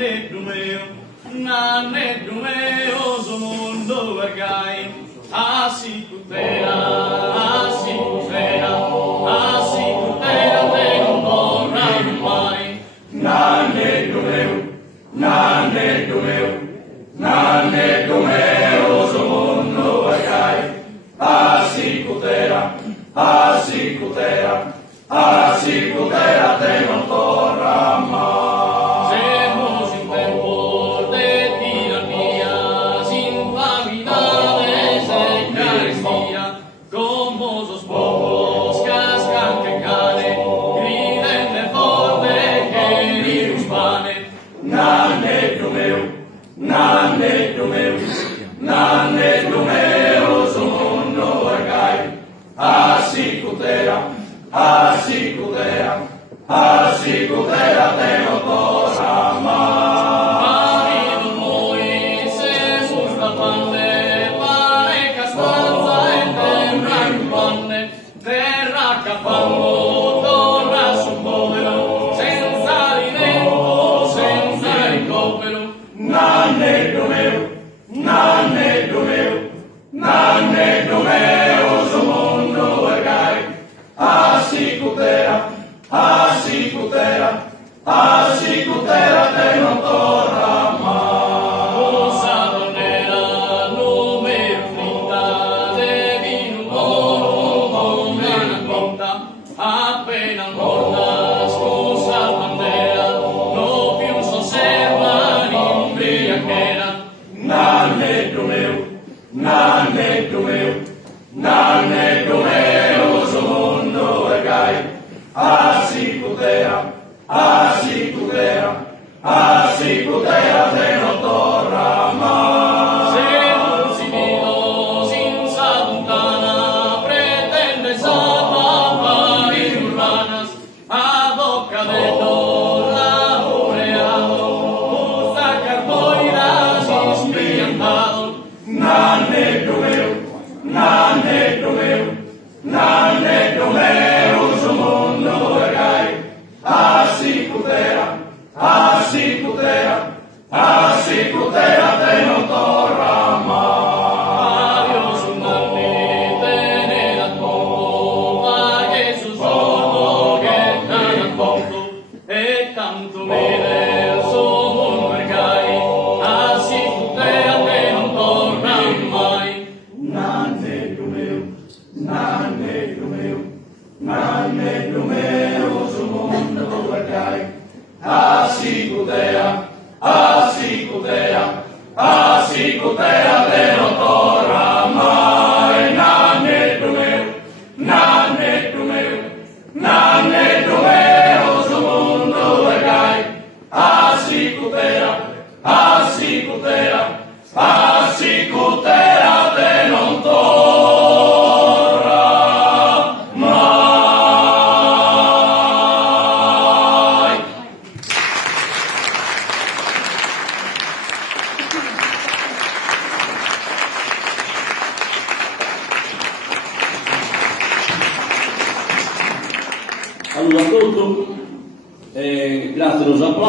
Nanne Dumeo, Zomundo Vergai, Asicutera, te non vorrai mai. Nanne Dumeo, Zomundo Vergai, Asicutera, te non vorrà mai. Nanne Dumeo, Zomundo Vergai, Asicutera, te non vorrà mai. Marito noi, se musta panne, pane castanza e terra in panne, terra capanno, torna sul povero, senza alimento, senza ricovero. Nanne Dumeo, Zomundo Vergai, Asicutera, te non torrà mai. Rosa donnera, numero fritta, devi un buono, una cotta, appena morta, scusa bandera, non più s'osserva l'imbriachiera. Nanne Dumeo, Zomundo Vergai, Asicutera, te non torrà mai. Se un civilo senza lontana pretende salva pari urbanas, a bocca detto laureado, usa carboiras inspiantado. Nanne Dumeo, Zomundo Vergai, Asicutera, te non torrà mai. Adiós, Nanni, tener al poco, ma che sul sordo che tan al poco, e tanto bene Zomundo Vergai, Asicutera, te non torna mai. Nanne Dumeo, Zomundo Vergai, Asicutera, te non torrà mai. Nanne Dumeo, Zomundo Vergai, Asicutera, te non torrà mai. Allora, ascolto, grazie per applausi.